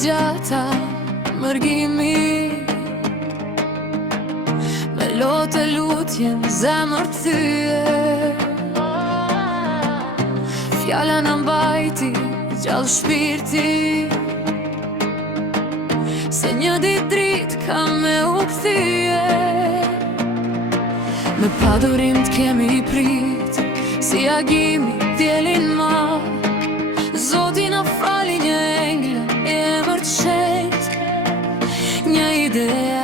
gjata mërgimi, me lotë e lutje në zemër thyje. Fjala në mbajti gjallë shpirti, se një dit dritë ka me u kthye. Me padurim t'kemi prit, si agimi djelin ma. Zoti na fali një englë, emër të shenjtë, një ideal.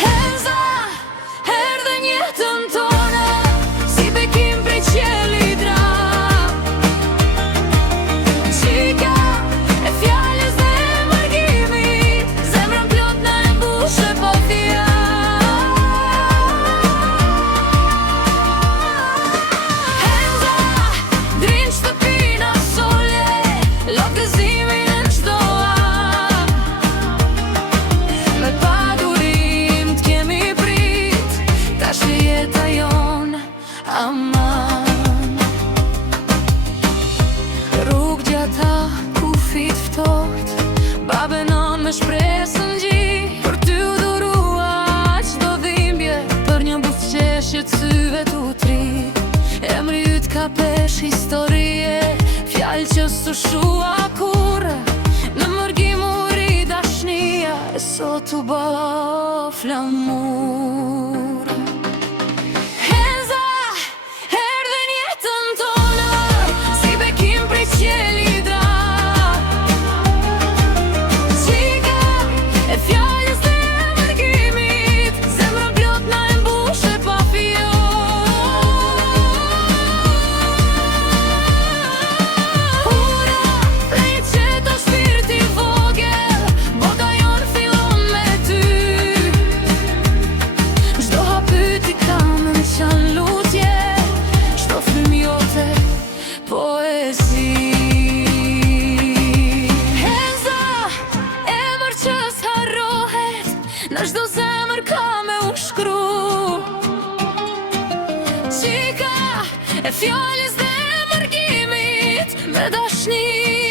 Helza, erdhe njëtën tonë, si bekim prej qielli drap. Qika e fjallës dhe mërgimit, zemrën plot na e mbushe po fjalë. Rrugë gjata, kufit ftoht, babe non me shpresën gji, për ty u dhurua qdo dhimbje, për një buzëqeshje të syve t'u tri. Emri yt ka pesh historie, fjallë që s'u shua kurrë, në mërgim u ri dashnia, e sot u bë flamur. Në çdo zemër ka me u shkru qika e fjallës dhe mërgimit, me dashni.